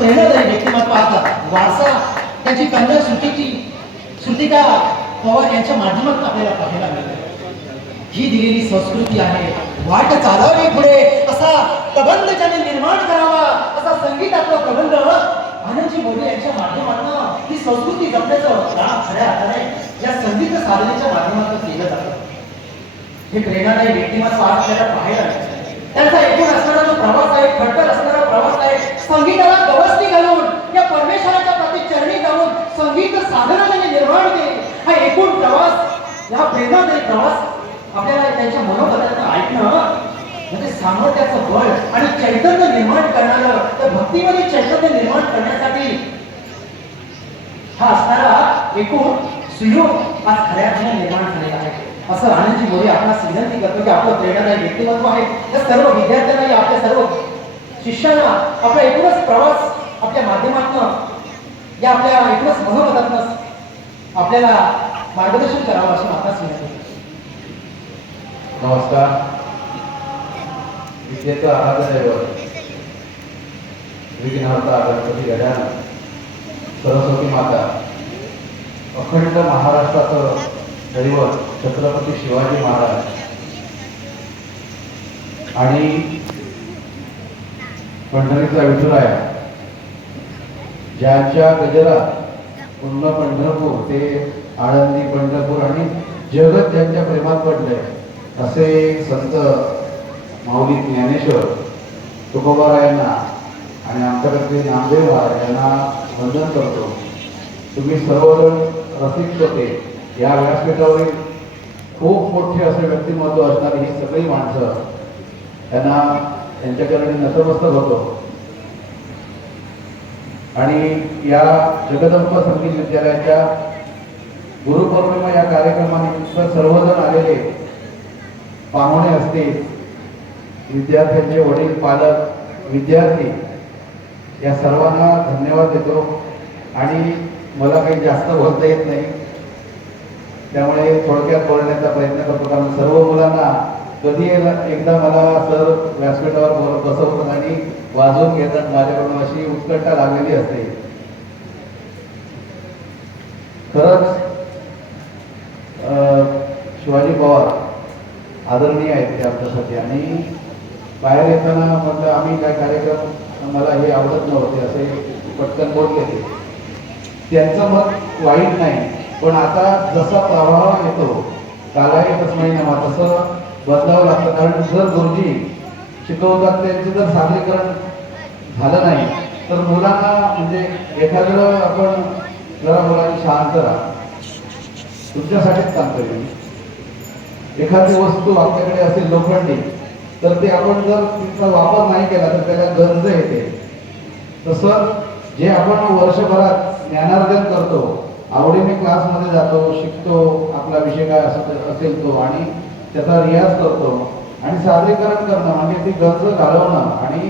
प्रेरणादायी व्यक्तिमत्वाचा वारसा त्यांची कन्या श्रुतिका पवार यांच्या माध्यमातून आपल्याला पाहायला मिळते. ही दिलेली संस्कृती आहे. वाट चालावी पुढे असा प्रबंध ज्याने निर्माण करावा, असा संगीतातला प्रबंध आनंदजी मोरे यांच्या माध्यमातून ही संस्कृती जपण्याचं काम खऱ्या अर्थाने या संगीत साधनेच्या माध्यमातून केलं जातं. हे प्रेरणादायी व्यक्तिमत्व आज आपल्याला पाहायला मिळतं. त्यांचा एकूण असणारा जो प्रवास आहे, खडतर असणारा प्रवास आहे, संगीताला गवसणी घालून या परमेश्वराच्या प्रति चरणी जाऊन संगीत साधना ज्याने निर्माण केली, हा एकूण प्रवास, या प्रेरणादायी प्रवास आपल्याला त्यांच्या मनोगतातून ऐकणं म्हणजे सामर्थ्याचं बळ आणि चैतन्य निर्माण करणारं, तर भक्तीमध्ये चैतन्य निर्माण करण्यासाठी हा असणारा एकूण सुयोग आज खऱ्या अर्थाने निर्माण झालेला आहे. असं आनंदजी मोरे आपणास विनंती करतो की आपलं प्रेरणादायी व्यक्तिमत्व आहे. या सर्व विद्यार्थ्यांना, आपल्या सर्व शिष्यांना आपला एकूणच प्रवास आपल्या माध्यमातून, या आपल्या एकूणच मनोगतातून आपल्याला मार्गदर्शन करावं असं आपणास विनंती करतो. नमस्कार. विद्येचं आराधदैवत विघ्नहर्ता गणपती गजानन, सरस्वती माता, अखंड महाराष्ट्राचं दैवत छत्रपती शिवाजी महाराज आणि पंढरीचा विठुराया, ज्यांच्या गजरात पूर्ण पंढरपूर ते आळंदी, पंढरपूर आणि जगत ज्यांच्या प्रेमात पडले असे संत माऊली ज्ञानेश्वर तुकोबारायांना आणि आमच्याकडे नामदेव महाराज यांना वंदन करतो. तुम्ही सर्वजण रसिक श्रोते, या व्यासपीठावरील खूप मोठे असे व्यक्तिमत्व असणारी ही सगळी माणसं, त्यांना त्यांच्याकडे नतमस्तक होतो. आणि या जगदंब संगीत विद्यालयाच्या गुरुपौर्णिमा या कार्यक्रमानिमित्त सर्वजण आलेले पाहुणे असतील, विद्यार्थ्यांचे वडील, पालक, विद्यार्थी, या सर्वांना धन्यवाद देतो. आणि मला काही जास्त बोलता येत नाही, त्यामुळे थोडक्यात बोलण्याचा प्रयत्न करतो. कारण सर्व मुलांना कधी एकदा मला सर व्यासपीठावर बसवतात आणि वाजवून घेतात, माझ्याकडून अशी उत्कंठा लागलेली असते. खरंच शिवाजी पवार आदरणीय आहेत ते आमच्यासाठी. आणि बाहेर येताना म्हटलं आम्ही काय कार्यक्रम, मला हे आवडत नव्हते असे पटकन बोलले ते. त्यांचं मत वाईट नाही, पण आता जसा प्रभाव येतो कालाही तस्मै नमः तसं बदलावं लागतं. कारण जर गुरुजी शिकवतात त्यांचे जर सादरीकरण झालं नाही तर मुलांना, म्हणजे एखादं आपण जरा मुलांनी शांत राहा, तुमच्यासाठीच काम करेल. एखादी वस्तू आपल्याकडे असेल लोखंडी, तर ते आपण जर तिचा वापर नाही केला तर त्याला गंज येते. तसं जे आपण वर्षभरात ज्ञानार्जन करतो, आवडीने क्लासमध्ये जातो, शिकतो, आपला विषय काय असेल तो, आणि त्याचा रियाज करतो आणि सादरीकरण करणं म्हणजे ती गंज घालवणं आणि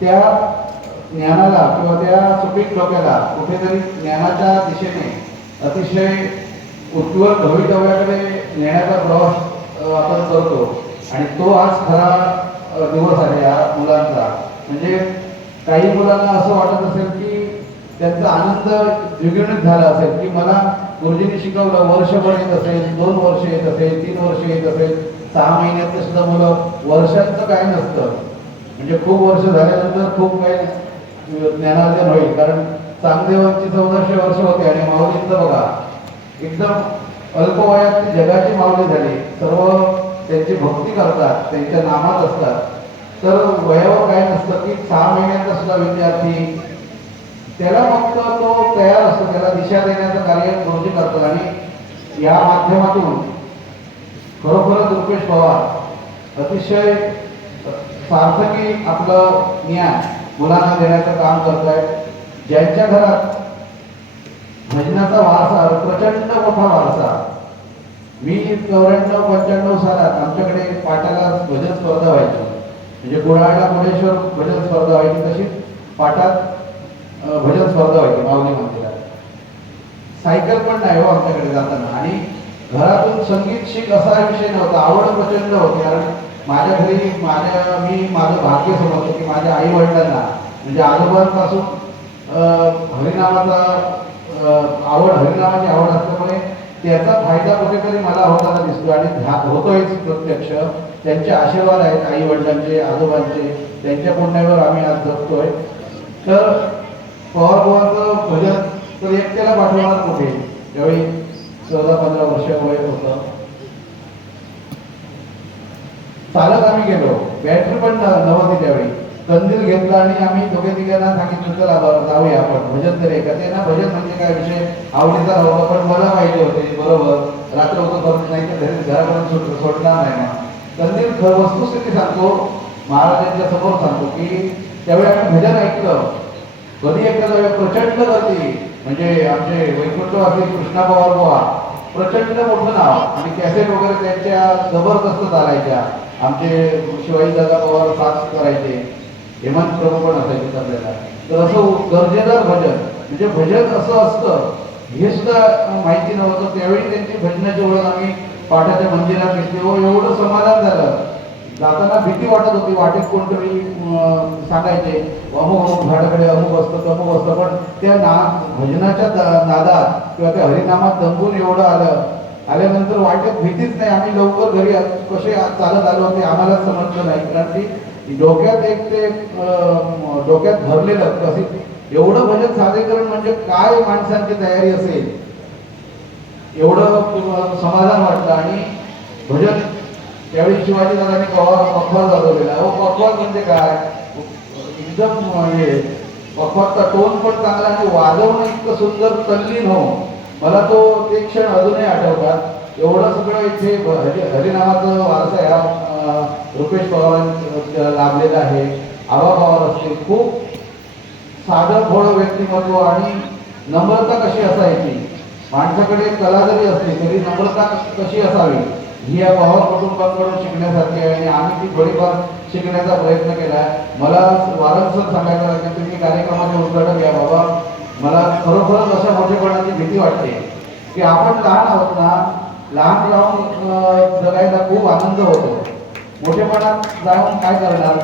त्या ज्ञानाला किंवा त्या सुपीक डोक्याला कुठेतरी ज्ञानाच्या दिशेने अतिशय उज्ज्वल भवितव्याकडे नेण्याचा प्रवास आपण करतो. आणि तो आज खरा दिवस आहे या मुलांचा. म्हणजे काही मुलांना असं वाटत असेल की त्यांचा आनंद द्विगुणित झाला असेल की मला गुरुजींनी शिकवलं, वर्षभर येत असेल, 2 वर्ष येत असेल, 3 वर्ष येत असेल, 6 महिन्यात सुद्धा मुलं, वर्षांचं काय नसतं. म्हणजे खूप वर्ष झाल्यानंतर खूप काही ज्ञानार्जन होईल. कारण चांगदेवांची 1400 वर्ष होते आणि माऊलींचं बघा एकदम अल्पवयात ती जगाची माऊली झाली. सर्व त्यांची भक्ती करतात, त्यांच्या नामात असतात. तर वयावर काय नसतं की 6 महिन्याचा सुद्धा विद्यार्थी, त्याला फक्त तो तयार असतो, त्याला दिशा देण्याचं कार्य गुरुजी करतात. आणि या माध्यमातून खरोखरच रुपेश पवार अतिशय सार्थकी आपलं ज्ञान मुलांना देण्याचं काम करत आहेत. ज्यांच्या घरात भजनाचा वारसा, प्रचंड मोठा वारसा. मी 94-95 सालात आमच्याकडे पाटाला भजन स्पर्धा व्हायची, म्हणजे गोळाला कोडेश्वर भजन स्पर्धा व्हायची, तशीच पाटात भजन स्पर्धा व्हायची माऊली मंदिरात. सायकल पण नाही हो आमच्याकडे जाताना. आणि घरातून संगीत शिक असा विषय नव्हता, आवड प्रचंड होती. कारण माझ्या घरी माझं भाग्य समजतो की माझ्या आई वडिलांना, म्हणजे आजोबांपासून हरिनामाचा हरिनामाची आवड असल्यामुळे त्याचा फायदा कुठेतरी मला होताना दिसतो आणि होतोयच प्रत्यक्ष. त्यांचे आशीर्वाद आहेत आई वडिलांचे, आजोबांचे, त्यांच्या पुण्यावर आम्ही आज जगतोय. तर पवार बुवांचं भजन तर एकट्याला पाठवणार कुठे, त्यावेळी 14-15 वर्ष वय होतं. चालत आम्ही गेलो, बॅटरी पण नव्हती त्यावेळी. कंदील घेतला आणि आम्ही दोघे तिघांना सांगितलं चला जाऊया आपण भजन तरी का. ते ना भजन म्हणजे काय विषय आवडीचा नव्हता, पण मला माहिती होते बरोबर रात्र होतं करत नाही तर घरापर्यंत सोडणार नाही ना. कंदील वस्तुस्थिती सांगतो, महाराजांच्या समोर सांगतो की त्यावेळी आम्ही भजन ऐकलं. कधी एकदा जाऊया, प्रचंड गर्दी, म्हणजे आमचे वैकुंठवासी कृष्णा पवार बुवा, प्रचंड मोठं नाव आणि कॅसेट वगैरे त्यांच्या जबरदस्त चालायच्या. आमचे शिवाजी दादा पवार साथ करायचे, हेमंत प्रभू पण असायचे आपल्याला. तर असं दर्जेदार भजन, म्हणजे भजन असं असतं हे सुद्धा माहिती नव्हतं. त्यावेळी त्यांची भजनाची ओळख आम्ही पाठाच्या मंदिरात घेतली. व एवढं समाधान झालं, जाताना भीती वाटत होती. वाटेत कोणतरी सांगायचे अमुक अमुक झाडाकडे अमुक असतं तमुक असतं, पण त्या भजनाच्या नादात किंवा त्या हरिनामात दंबून एवढं आल्यानंतर वाटेत भीतीच नाही. आम्ही लवकर घरी कसे चालत आलो ते आम्हाला समजलं नाही, कारण की डोक्यात डोक्यात भरलेलं कसे एवढं भजन सादरीकरण म्हणजे काय माणसांची तयारी असेल, एवढं समाधान वाटलं. आणि भजन त्यावेळी शिवाजी दादांनी पखवाज वाजवलेला. पखवाज म्हणजे काय, एकदम पखवाजचा टोन पण चांगला आणि वाजवणं इतकं सुंदर तल्लीन हो. मला ते क्षण अजूनही आठवतात. एवढं सगळं इथे हरिनामाचं वारसा ह्या रुपेश पवारांनी लाभलेला आहे. आबा पवार असतील, खूप साधं भोळं व्यक्तिमत्व आणि नम्रता कशी असायची. माणसाकडे कला जरी असली तरी नम्रता कशी असावी ही या पवार कुटुंबाकडून शिकण्यासारखी आहे आणि आम्ही ती थोडीफार शिकण्याचा प्रयत्न केला. मला वारंवार सांगायचं की तुम्ही कार्यक्रमाचे उद्घाटन घ्या बाबा. मला खरोखरच अशा मोठेपणाची भीती वाटते की आपण लहान आहोत ना, लहान राहून जगायला खूप आनंद होतो. मोठेपणात जाऊन काय करणार.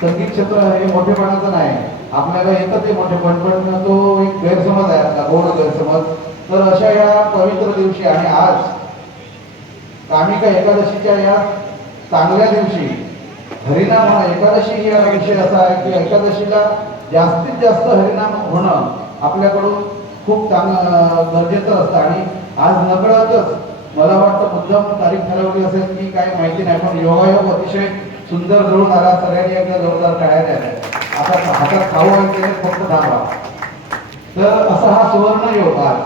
संगीत क्षेत्र हे मोठेपणाचं नाही, आपल्याला येतं ते मोठेपण, पण तो एक गैरसमज आहे आपला, गोड गैरसमज. तर अशा या पवित्र दिवशी आणि आज कामिका एकादशीच्या या चांगल्या दिवशी हरिनाम एकादशी ही विषय असा आहे की एकादशीला जास्तीत जास्त हरिनाम होणं आपल्याकडून खूप चांगलं गरजेचं असतं. आणि आज नकळतच मला वाटतं मुद्दाम तारीख ठरवली असेल की काय माहिती नाही, पण योगायोग अतिशय सुंदर जुळून आला. सगळ्यांनी एकदा जोरदार टाळ्या द्यायला. आता हातात खाऊ आणि फक्त थांबा. तर असा हा सुवर्ण योग आज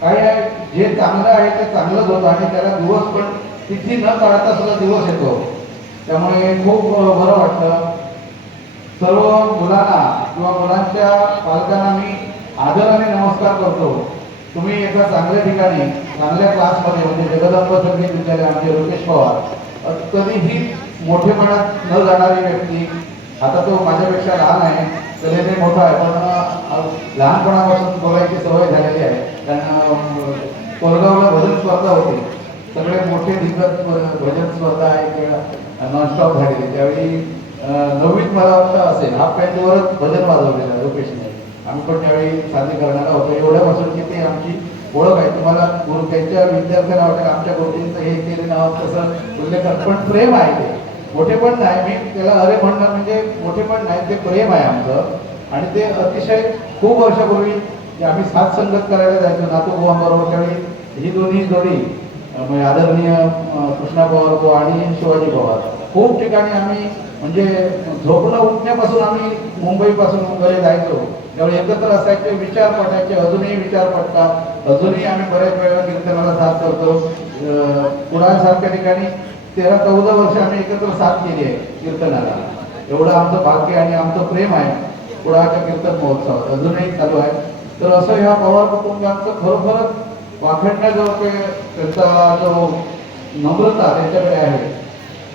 काय आहे, जे चांगलं आहे ते चांगलंच होतं आणि त्याला दिवस पण तिथी न काढता सुद्धा दिवस येतो. त्यामुळे खूप बरं वाटतं. सर्व मुलांना किंवा मुलांच्या पालकांना मी आदराने नमस्कार करतो. तुम्ही एका चांगल्या ठिकाणी चांगल्या क्लासमध्ये म्हणजे जगदंब संगीत विद्यालय आमचे रुपेश पवार कधीही मोठेपणात न जाणारी व्यक्ती. आता तो माझ्यापेक्षा लहान आहे, तरी मोठा आहे, पण लहानपणापासून बोलायची सवय झालेली आहे. त्यांना कोलगावला भजन स्पर्धा होती, सगळे मोठे दिग्गज भजन स्पर्धा एक वेळा नॉनस्टॉप झालेली. त्यावेळी 9वीत मला वाटतं असेल, हाफ पॅन्टवरच भजन वाजवलेलं रुपेशने. आम्ही पण त्यावेळी साजरी करणारा होतो. एवढ्यापासून की ते आमची ओळख आहे. तुम्हाला गुरु त्यांच्या विद्यार्थ्यांना वाटेल आमच्या गोष्टींचं हे केले नाव तसं उल्लेख, पण प्रेम आहे ते, मोठेपण नाही. मी त्याला अरे म्हणणार म्हणजे मोठेपण नाही, ते प्रेम आहे आमचं. आणि ते अतिशय खूप वर्षापूर्वी आम्ही साथ संगत करायला जायचो नातूबुवांबरोबर. त्यावेळी ही दोन्ही जोडी म्हणजे आदरणीय कृष्णा पवार आणि शिवाजी पवार खूप ठिकाणी आम्ही म्हणजे झोपणं उठण्यापासून आम्ही मुंबईपासून वगैरे जायचो. त्यावेळी एकत्र असायचे, विचार पटायचे, अजूनही विचार पडतात. अजूनही आम्ही बऱ्याच वेळेला कीर्तनाला साथ करतो. कुडाळसारख्या ठिकाणी 13-14 वर्ष आम्ही एकत्र साथ केली आहे कीर्तनाला. एवढं आमचं भाग्य आणि आमचं प्रेम आहे कुडाळच्या कीर्तन महोत्सवात, अजूनही चालू आहे. तर असं ह्या पवार कुटुंबांचं खरोखरच वाखडण्याजोगं त्यांचा जो नम्रता त्यांच्याकडे आहे,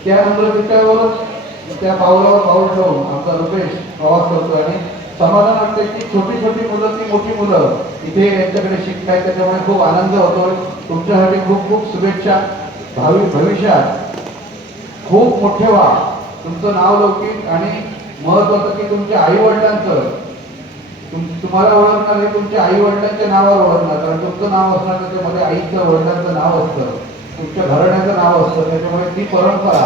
त्या नम्रतेच्यावरच त्या पावलावर पाऊल ठेवून आमचा रुपेश प्रवास करतो. आणि समाधान वाटतं की छोटी छोटी मुलं ती मोठी मुलं इथे यांच्याकडे शिकतायत, त्याच्यामुळे खूप आनंद होतो. तुमच्यासाठी खूप खूप शुभेच्छा. भविष्यात खूप मोठे व्हा, तुमचं नाव लौकिक आणि महत्वाचं की तुमच्या आई वडिलांचं तुम्हाला ओळखणार हे तुमच्या आई वडिलांच्या नावावर ओळखणार, कारण तुमचं नाव असणार त्याच्यामध्ये आईचं वडिलांचं नाव असतं, तुमच्या घराण्याचं नाव असतं. त्याच्यामुळे ती परंपरा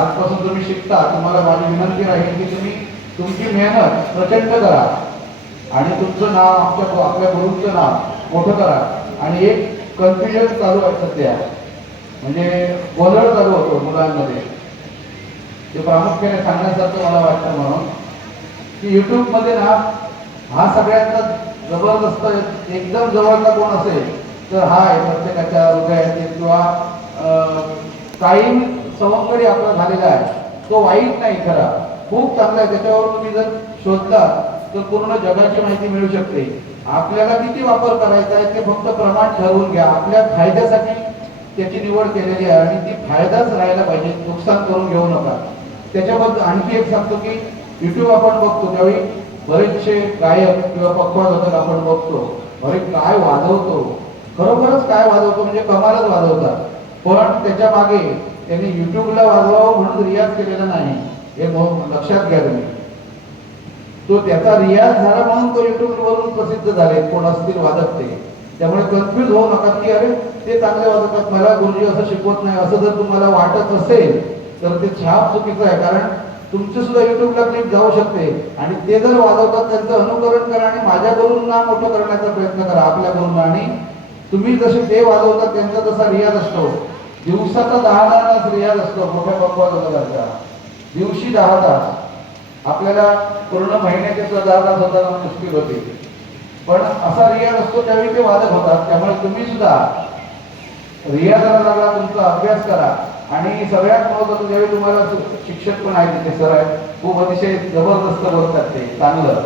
आजपासून तुम्ही शिकता. तुम्हाला माझी विनंती राहील की तुम्ही तुमची मेहनत प्रचंड करा आणि तुमचं नाव आपल्या गुरूंचं नाव मोठं करा. आणि एक कन्फ्युजन चालू आहे सध्या, म्हणजे गोंधळ चालू होतो मुलांमध्ये, ते प्रामुख्याने सांगण्यासारखं मला वाटतं. म्हणून की युट्यूबमध्ये ना हा सगळ्यात जबरदस्त एकदम जवळचा कोण असेल तर हा आहे प्रत्येकाच्या हृदयातील, किंवा टाईम सवंगडी आपला झालेला आहे. तो वाईट नाही, खरा खूप चांगला आहे. त्याच्यावर तुम्ही जर शोधला तर पूर्ण जगाची माहिती मिळू शकते. आपल्याला किती वापर करायचा आहे ते फक्त प्रमाण ठरवून घ्या. आपल्या फायद्यासाठी त्याची निवड केलेली आहे आणि ती फायदाच राहायला पाहिजे, नुकसान करून घेऊ नका. त्याच्याबद्दल आणखी एक सांगतो की युट्यूब आपण बघतो त्यावेळी बरेचसे गायक किंवा पक्वादक आपण बघतो, अरे काय वाजवतो, खरोखरच काय वाजवतो, म्हणजे कमालच वाजवतात. पण त्याच्या मागे त्यांनी युट्यूबला वाजवावं म्हणून रियाज केलेला नाही, हे लक्षात घ्या तुम्ही. तो त्याचा रियाज झाला म्हणून तो युट्यूबवरून प्रसिद्ध झाले कोण असतील वादक ते. त्यामुळे कन्फ्युज होऊ नका की अरे ते चांगले वाजवतात, मला गुरुजी असं शिकवत नाही, असं जर तुम्हाला वाटत असेल तर ते छाप चुकीचं आहे. कारण तुमची सुद्धा युट्यूबला क्लिप जाऊ शकते आणि ते जर वाजवतात त्यांचं अनुकरण करा आणि माझ्या गुरूंना मोठं करण्याचा प्रयत्न करा, आपल्या गुरूंना. आणि तुम्ही जसे ते वाजवतात त्यांचा जसा रियाज असतो, दिवसाचा 10 तास रियाज असतो मोठ्या पक्वादकाचा, दिवशी 10 तास. आपल्याला पूर्ण महिन्याचे 10 तास होताना मुश्किल होते, पण असा रियाज असतो त्यावेळी ते वादक होतात. त्यामुळे तुम्ही सुद्धा रियाजाला लागला, तुमचा अभ्यास करा. आणि सगळ्यात महत्त्वाचं ज्यावेळी तुम्हाला शिक्षक पण आहेत तिथे सर आहेत, खूप अतिशय जबरदस्त बोलतात ते चांगलं,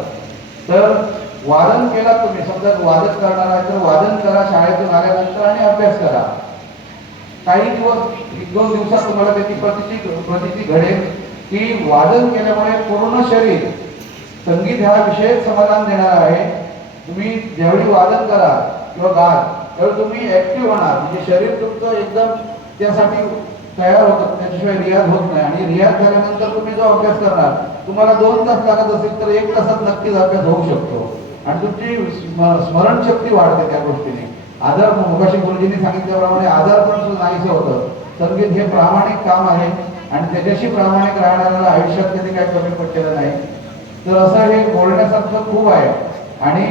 तर वादन केला तुम्ही, समजा वादन करणार आहे तर वादन करा शाळेतून आल्यानंतर आणि अभ्यास करा. काही दिवस 1-2 दिवसात तुम्हाला त्याची प्रतीची घडेल की वादन केल्यामुळे पूर्ण शरीर, संगीत हा विषय समाधान देणार आहे. तुम्ही ज्यावेळी वादन करा किंवा गाल त्यावेळी तुम्ही ऍक्टिव्ह होणार, म्हणजे शरीर तुमचं एकदम त्यासाठी तयार होतं, त्याच्याशिवाय रियाज होत नाही. आणि रियाज झाल्यानंतर तुम्ही जो अभ्यास करणार, तुम्हाला 2 तास लागत असेल तर 1 तासात नक्कीच अभ्यास होऊ शकतो आणि तुमची स्मरणशक्ती वाढते त्या गोष्टीने. आधार मगाशी गुरुजींनी सांगितल्याप्रमाणे आधार पण सुद्धा नाहीसं होतं. संगीत हे प्रामाणिक काम आहे आणि त्याच्याशी प्रामाणिक राहणाऱ्याला आयुष्यात कधी काही कमी पडलेलं नाही. तर असं हे बोलण्यासारखं खूप आहे. आणि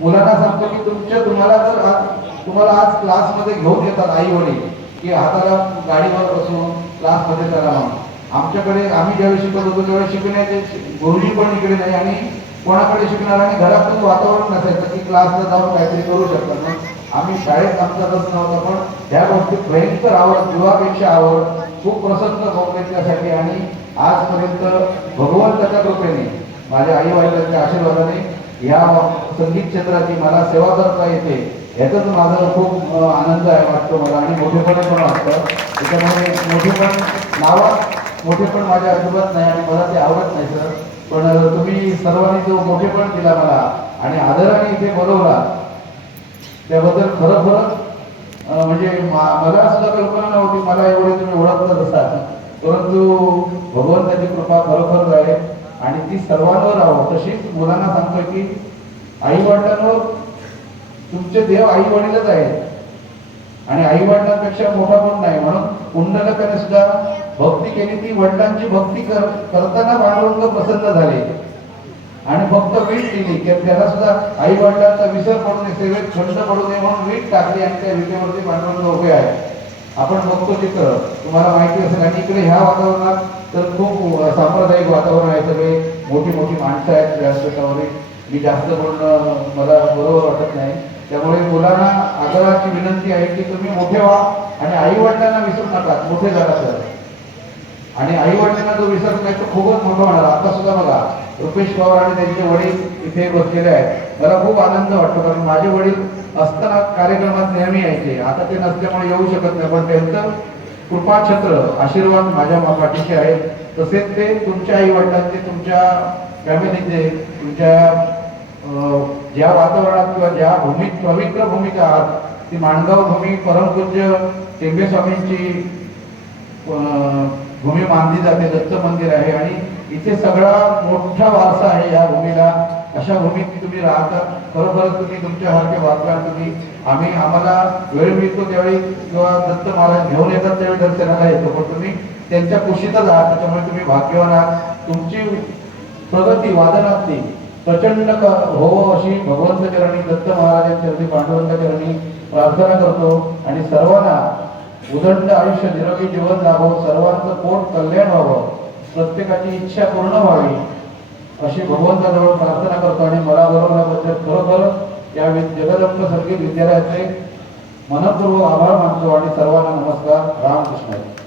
मुलांना सांगतो की तुम्हाला आज क्लासमध्ये घेऊन येतात आई वडील की हाताला गाडीवर बसून क्लासमध्ये चला म्हणून. आम्ही ज्यावेळी शिकत होतो त्यावेळी शिकण्याचे गुरुजी पण इकडे नाही आणि कोणाकडे शिकणार, आणि घरातून वातावरण नसायचं की क्लासला जाऊन काहीतरी करू शकतात. आम्ही शाळेत आमचा तसं नव्हतं, पण ह्या गोष्टीत भयंकर आवड, जीवापेक्षा आवड, खूप प्रसन्न भोगण्यासाठी. आणि आजपर्यंत भगवंताच्या कृपेने, माझ्या आई वडिलांच्या आशीर्वादाने ह्या संगीत क्षेत्राची मला सेवा करता येते, याचाच माझा खूप आनंद आहे वाटतो मला. आणि मोठेपणे पण वाटतं. त्याच्यामुळे मोठेपण माझ्या अजिबात नाही आणि मला ते आवडत नाही सर. पण तुम्ही सर्वांनी जो मोठेपण दिला मला आणि आदराने इथे बोलवला त्याबद्दल खरोखरच म्हणजे मला सुद्धा कल्पना नव्हती मला एवढे तुम्ही ओळखत असाल. परंतु भगवंताची कृपा खरोखर आहे आणि ती सर्वांवर राहो. तशीच मुलांना सांगतोय की आई वडिलांवर, तुमचे देव आई वडीलच आहेत आणि आई वडिलांपेक्षा मोठा पण नाही. म्हणून कुंडलकाने सुद्धा भक्ती केली, ती वडिलांची भक्ती करताना पांडुरंग प्रसन्न झाले आणि फक्त वीट दिली की त्याला सुद्धा आई वडिलांचा विसर पडू नये, सेवेत खंड पडू नये म्हणून वीट टाकली आणि त्या विटेवरती पांडुरंग उभे आहे. आपण बघतो चित्र, तुम्हाला माहिती असेल. आणि इकडे ह्या वातावरणात तर खूप सांप्रदायिक वातावरण आहे, सगळे मोठी मोठी माणसं आहेत व्यासपीठावरील. मी जास्त बोलणं मला बरोबर वाटत नाही. त्यामुळे मुलांना आदराची विनंती आहे की तुम्ही मोठे व्हा आणि आई वडिलांना विसरू नका, मोठे झाला तर. आणि आई वडिलांना जो विसरत नाही तो खूपच मोठा होणार. आता सुद्धा बघा रुपेश पवार आणि त्यांचे वडील इथे बसलेले आहेत. मला खूप आनंद वाटतो कारण माझे वडील असताना कार्यक्रमात नेहमी यायचे. आता ते नसल्यामुळे येऊ शकत नाही, पण त्यांचं कृपाछत्र आशीर्वाद माझ्या पाठीशी आहे. तसेच ते तुमच्या आई वडिलांचे, तुमच्या फॅमिलीचे, तुमच्या ज्या वातावरणात किंवा ज्या भूमीत पवित्र भूमिका आहात ती माणगाव भूमी परमपूज्य टेंबे स्वामींची भूमी मानली जाते. दत्त मंदिर आहे आणि इथे सगळा मोठा वारसा आहे या भूमीला. अशा भूमीत तुम्ही राहता. खरोखरच तुम्ही तुमच्यासारखे वाचला. तुम्ही आम्हाला वेळ मिळतो त्यावेळी किंवा दत्त महाराज घेऊन येतात त्यावेळी दर्शनाला येतो, पण तुम्ही त्यांच्या कुशीतच आहात. त्याच्यामुळे तुम्ही भाग्यवान आहात. तुमची प्रगती वादनातली प्रचंड हो अशी भगवंत चरणी, दत्त महाराजांच्या चरणी, पांडुरंगा चरणी प्रार्थना करतो. आणि सर्वांना उदंड आयुष्य, निरोगी जीवन लाभो, सर्वांचं पोट कल्याण व्हावं, प्रत्येकाची इच्छा पूर्ण व्हावी अशी भगवंताजवळ प्रार्थना करतो. आणि मला बोलवल्याबद्दल खरोखर या जगदंब संगीत विद्यालयाचे मनपूर्वक आभार मानतो. आणि सर्वांना नमस्कार. रामकृष्ण.